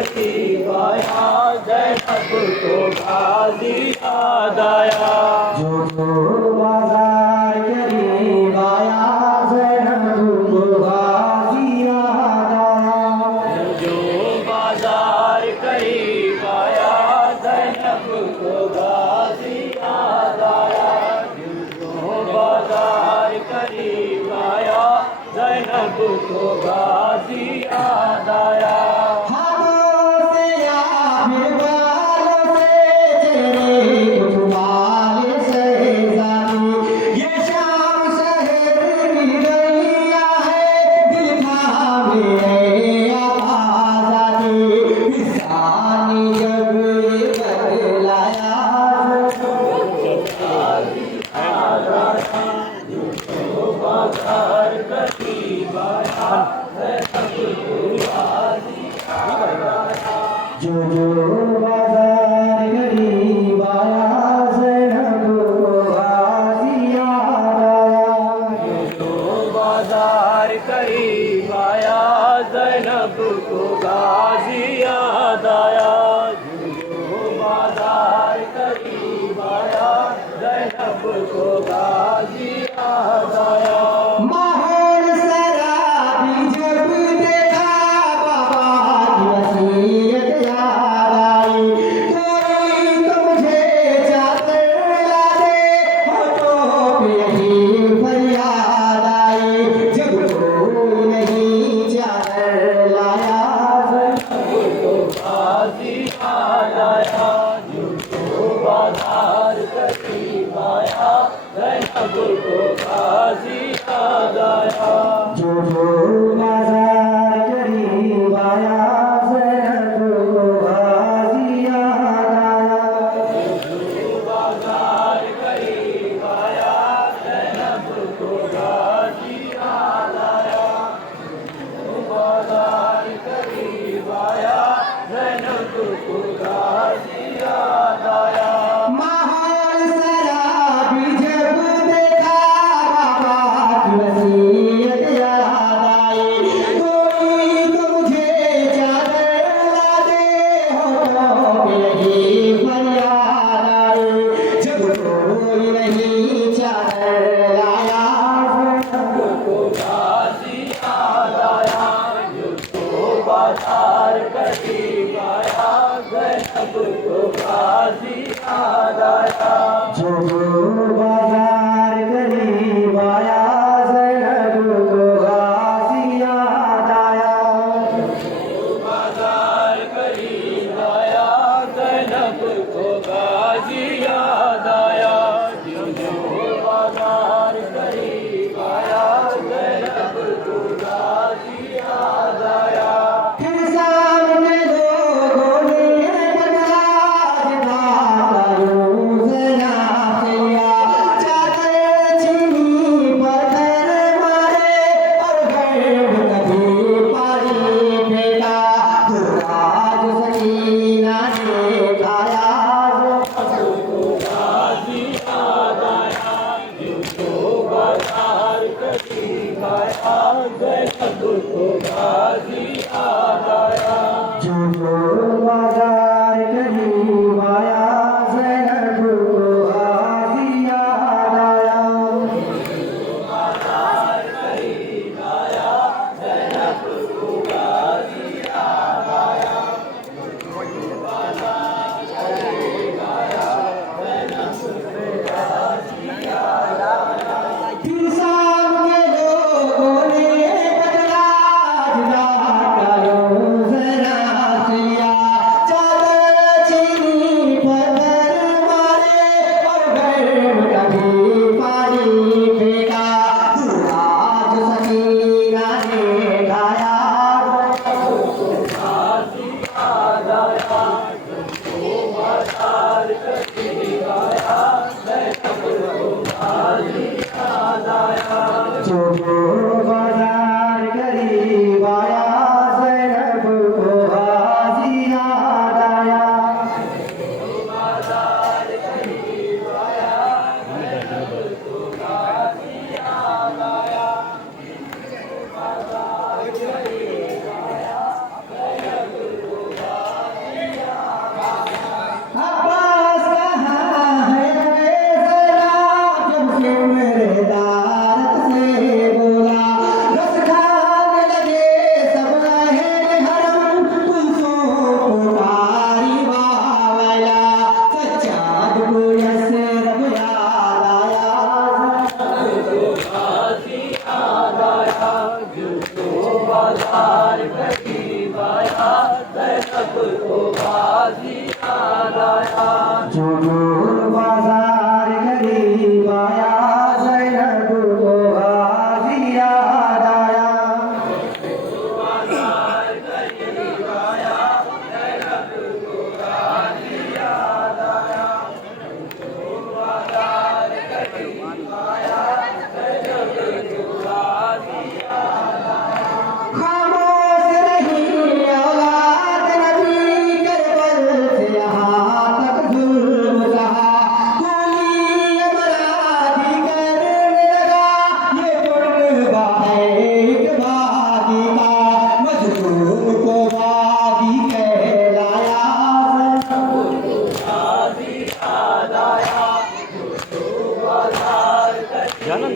करीब आया, ज़ैनब को गाज़ी याद आया। जो बाजार करीब आया, ज़ैनब को गाज़ी याद आया। जो बाजार करीब आया, ज़ैनब को गाज़ी याद आया। जो बाजार करीब आया, ज़ैनब को गाज़ी याद आया। हाथों से या फिर बालों से चेहरे को छुपा ले शहज़ादी। ये शाम शहर की गलियां है, दिल थामे है आज़ादी। इंसानी जब ये बदलाया, बाजार करीब आया, जो बाजार करीब आया, ज़ैनब को गाज़ी याद आया। जो बाजार करीब आया, ज़ैनब को गाज़ी याद आया। जो बाजार करीब आया, ज़ैनब को गाज़ी याद आया। माहौल शराबी जब देखा, बाबा की वसीयत याद आई। कोई तो मुझे चादर ला दे, होठों पे यही फरियाद आई। जब कोई नहीं चादर लाया, को गाज़ी याद आया। जो बाजार करीब आया, ज़ैनब को गाज़ी याद आया। जो बाजार करीब आया, ज़ैनब को गाज़ी याद आया। बाजार करीब आया, ज़ैनब को गाज़ी याद आया। बाजार करीब आया, ज़ैनब को गाज़ी याद आया। माहौल शराबी जब देखा, बाबा की वसीयत याद आई। कोई तो मुझे चादर ला दे, होठों पे यही फरियाद आई। जब कोई नहीं चादर लाया, को गाज़ी याद आया। जो बाजार करीब आया, ज़ैनब को गाज़ी याद आया। जो बाजार करीब आया, ज़ैनब को गाज़ी याद आया। बाजार करीब आया, ज़ैनब को गाज़ी याद आया। जो बाजार करीब आया, ज़ैनब को गाज़ी याद आया। फिर सामने लोगों ने पकड़ा, जिताता यूं ज़रा से लिया। चादर छीनी, पत्थर मारे, और गर्द कभी पानी फेंका। दुर्राज सकीना ने खाया, को गाज़ी याद आया। जो बाजार करीब आया, ज़ैनब को गाज़ी याद आया। जो बाजार करीब आया, ज़ैनब को गाज़ी याद आया। बाजार करीब आया, ज़ैनब को गाज़ी याद आया। बाजार करीब आया, ज़ैनब को गाज़ी याद आया। फिर सामने लोगों ने पकड़ा, जिताता यूं ज़रा से लिया। चादर छीनी, पत्थर मारे, और गर्द कभी पानी फेंका। दुर्राज सकीना ने खाया, गाज़ी याद आया। जो बाजार करीब आया, ज़ैनब को गाज़ी याद आया। जो बाजार करीब आया, ज़ैनब को गाज़ी याद आया। बाजार करीब आया, ज़ैनब को गाज़ी याद आया। बाजार करीब आया, ज़ैनब को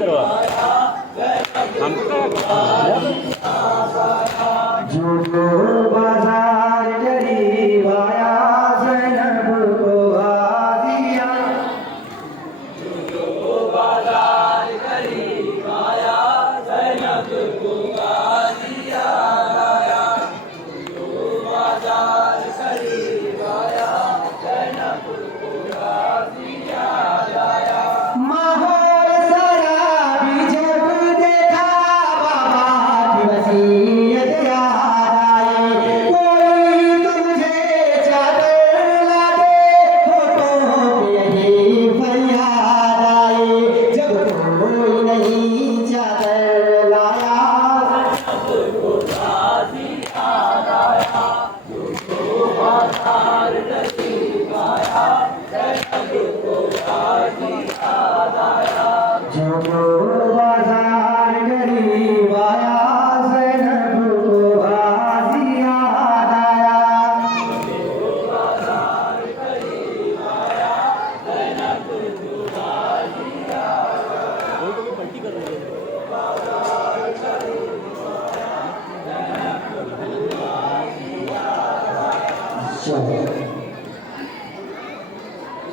करवा हमको जो बाजार गरीब आया ज़ैनब को हादिया माहौल सारा भी जब देखा बाबा की वसीयत याद आए कोई तुझे चादर ला दे होठों पे यही फरियाद आए जब कोई नहीं चादर लाया जो बाजार गरीब आया ज़ैनब को हाजी याद आया पलटी कर रही है चलो